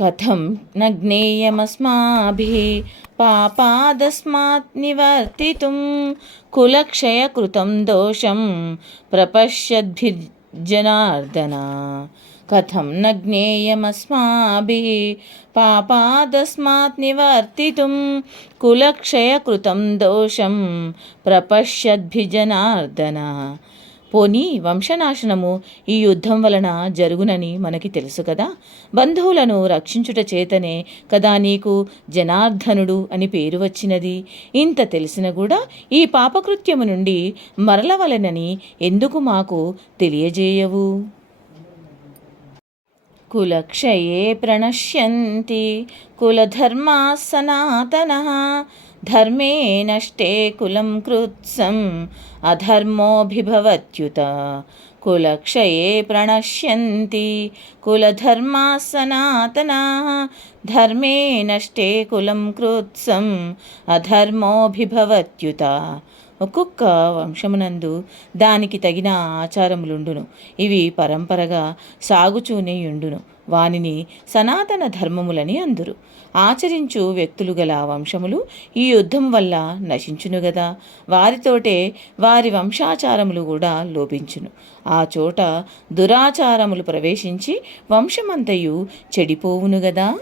కథం న జ్ఞేయమస్మాభిः పాపాదస్మాత్ నివర్తితుం కులక్షయకృతం దోషం ప్రపశ్యద్భిర్జనార్దన. కథం న జ్ఞేయమస్మాభిः పాపాదస్మాత్ నివర్తితుం కులక్షయకృతం దోషం ప్రపశ్యద్భిర్జనార్దన. పోనీ వంశనాశనము ఈ యుద్ధం వలన జరుగునని మనకి తెలుసు కదా. బంధువులను రక్షించుట చేతనే కదా నీకు జనార్దనుడు అని పేరు వచ్చినది. ఇంత తెలిసిన కూడా ఈ పాపకృత్యము నుండి మరలవలెనని ఎందుకు మాకు తెలియజేయవు? కులక్షయే ప్రణశ్యంతి కులధర్మా సనాతనః ధర్మే నష్టే కులం కృత్సం అధర్మోభిభవత్యుత. కులక్షయే ప్రణశ్యంతి కులధర్మా సనాతనః ధర్మే నష్టే కులం కృత్సం అధర్మోభిభవత్యుత. ఒక్కొక్క వంశమునందు దానికి తగిన ఆచారములుండును. ఇవి పరంపరగా సాగుచూనేయుండును. వానిని సనాతన ధర్మములని అందురు. ఆచరించు వ్యక్తులు గల వంశములు ఈ యుద్ధం వల్ల నశించును గదా. వారితోటే వారి వంశాచారములు కూడా లోపించును. ఆ చోట దురాచారములు ప్రవేశించి వంశమంతయు చెడిపోవును గదా.